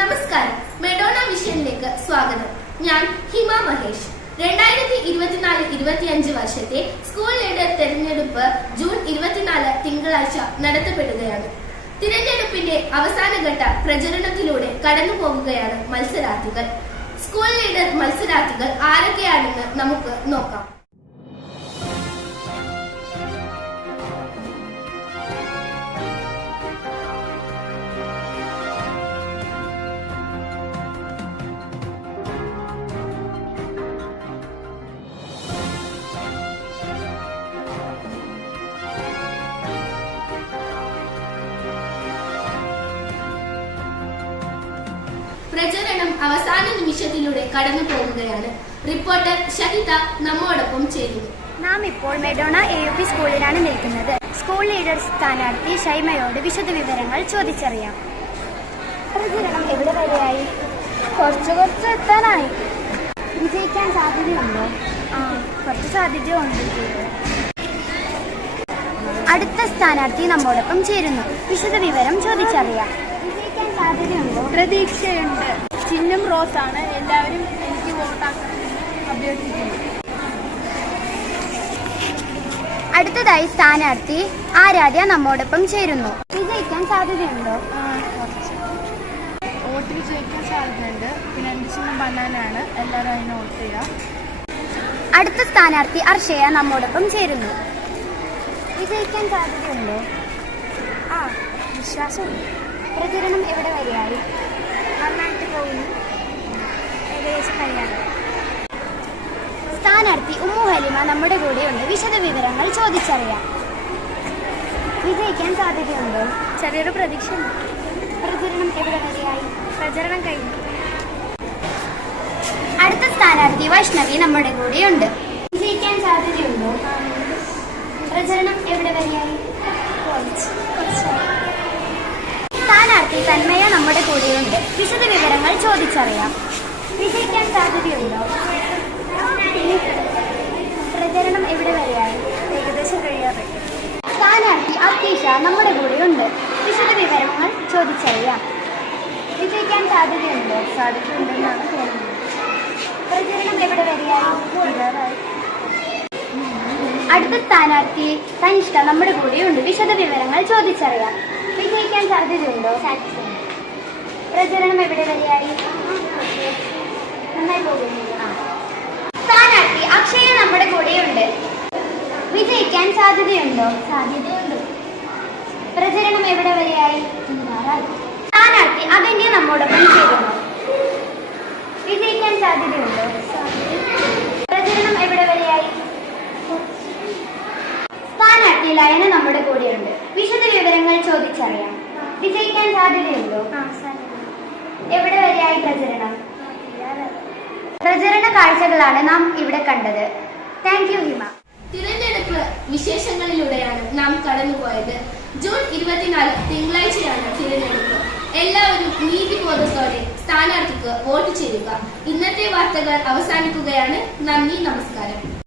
നമസ്കാരം, മെഡോണ വിഷനിലേക്ക് സ്വാഗതം. ഞാൻ ഹിമ മഹേഷ്. 2024-25 വർഷത്തെ സ്കൂൾ ലീഡർ തെരഞ്ഞെടുപ്പ് ജൂൺ 24 തിങ്കളാഴ്ച നടത്തപ്പെടുകയാണ്. തിരഞ്ഞെടുപ്പിന്റെ അവസാനഘട്ട പ്രചരണത്തിലൂടെ കടന്നുപോകുകയാണ് മത്സരാർത്ഥികൾ. സ്കൂൾ ലീഡർ മത്സരാർത്ഥികൾ ആരൊക്കെയാണെന്ന് നമുക്ക് നോക്കാം. പ്രചരണം അവസാന നിമിഷത്തിലൂടെ കടന്നു പോകുകയാണ്. റിപ്പോർട്ടർ ഷഹിത നമ്മോടൊപ്പം ചേരുന്നു. നാം ഇപ്പോൾ മെഡോണ AUP സ്കൂളിലാണ് നിൽക്കുന്നത്. സ്കൂൾ ലീഡർ സ്ഥാനാർത്ഥി ഷൈമയോട് വിശദ വിവരങ്ങൾ ചോദിച്ചറിയാം. പ്രചരണം എവിടെ വരെയായി? കുറച്ച് എത്താനായി. വിജയിക്കാൻ സാധ്യതയുണ്ടോ? കുറച്ച് സാധ്യതയുണ്ട്. അടുത്ത സ്ഥാനാർത്ഥി നമ്മോടൊപ്പം ചേരുന്നു. വിശദ വിവരം ചോദിച്ചറിയാം. വിജയിക്കാൻ സാധ്യതയുണ്ടോ? പ്രതീക്ഷയുണ്ട്. ചിഹ്നം റോസ് ആണ്. എല്ലാവരും എനിക്ക് വോട്ടാക്കാൻ അഭ്യർത്ഥിക്കുന്നു. അടുത്തതായി സ്ഥാനാർത്ഥി ആരാധ്യ നമ്മോടൊപ്പം ചേരുന്നു. വിജയിക്കാൻ സാധ്യതയുണ്ടോ? വോട്ട് വിജയിക്കാൻ സാധ്യതയുണ്ട്. പിന്നെ എൻ്റെ ചിഹ്നം ബനാനാണ്. എല്ലാവരും അതിന് വോട്ട് ചെയ്യുക. അടുത്ത സ്ഥാനാർത്ഥി അർഷയ നമ്മോടൊപ്പം ചേരുന്നു. വിജയിക്കാൻ സാധ്യതയുണ്ടോ? വിശ്വാസമുണ്ട്. പ്രചരണം എവിടെ വരെയായി? നന്നായിട്ട് പോകുന്നു. ഏകദേശം കഴിയാതെ. സ്ഥാനാർത്ഥി ഉമ്മു ഹലിമ നമ്മുടെ കൂടെയുണ്ട്. വിശദ വിവരങ്ങൾ ചോദിച്ചറിയാം. വിജയിക്കാൻ സാധ്യതയുണ്ടോ? ചെറിയൊരു പ്രതീക്ഷയുണ്ട്. പ്രചരണം എവിടെ വരെയായി? പ്രചരണം കഴിഞ്ഞു. അടുത്ത സ്ഥാനാർത്ഥി വൈഷ്ണവി നമ്മുടെ കൂടെയുണ്ട്. വിജയിക്കാൻ സാധ്യതയുണ്ടോ? പ്രചരണം എവിടെ വരെയായി? സ്ഥാനാർത്ഥി തന്മയ നമ്മുടെ കൂടെയുണ്ട്. വിശദ വിവരങ്ങൾ ചോദിച്ചറിയാം. വിജയിക്കാൻ സാധ്യതയുണ്ടോ? പ്രചരണം എവിടെ വരെയായി? ഏകദേശം കഴിയാതെ. സ്ഥാനാർത്ഥി അത്തീഷ നമ്മുടെ കൂടെയുണ്ട്. വിശദ വിവരങ്ങൾ ചോദിച്ചറിയാം. വിജയിക്കാൻ സാധ്യതയുണ്ടോ? സാധ്യതയുണ്ടെന്നാണ് തോന്നുന്നത്. പ്രചരണം എവിടെ വരെയായി? അടുത്ത സ്ഥാനാർത്ഥി തനിഷ്ക നമ്മുടെ കൂടെയുണ്ട്. വിശദ വിവരങ്ങൾ ചോദിച്ചറിയാം. വിജയിക്കാൻ സാധ്യതയുണ്ടോ? പ്രചരണം എവിടെ വരെയായി? നന്നായി പോകുന്നു. സ്ഥാനാർത്ഥി അക്ഷയ നമ്മുടെ കൂടെയുണ്ട്. വിജയിക്കാൻ സാധ്യതയുണ്ടോ? സാധ്യതയുണ്ട്. പ്രചരണം എവിടെ വരെയായി? സ്ഥാനാർത്ഥി അഗന്യ നമ്മോടൊപ്പം ചേരുന്നു. വിജയിക്കാൻ സാധ്യതയുണ്ടോ? പ്രചരണം എവിടെ വരെയായി? സ്ഥാനാർത്ഥി ലയന നമ്മുടെ കൂടെയുണ്ട്. വിശദ വിവരങ്ങൾ ചോദിച്ചറിയാം. വിജയിക്കാൻ സാധ്യതയുണ്ടോ? എവിടെ വരെയായി പ്രചരണം? പ്രചരണ കാഴ്ചകളാണ് നാം ഇവിടെ കണ്ടത്. താങ്ക് യു ഹിമ. തിരഞ്ഞെടുപ്പ് വിശേഷങ്ങളിലൂടെയാണ് നാം കടന്നുപോയത്. ജൂൺ 24 തിങ്കളാഴ്ചയാണ് തിരഞ്ഞെടുപ്പ്. എല്ലാവരും നീതിബോധത്തോടെ സ്ഥാനാർത്ഥിക്ക് വോട്ട് ചെയ്യുക. ഇന്നത്തെ വാർത്തകൾ അവസാനിക്കുകയാണ്. നന്ദി, നമസ്കാരം.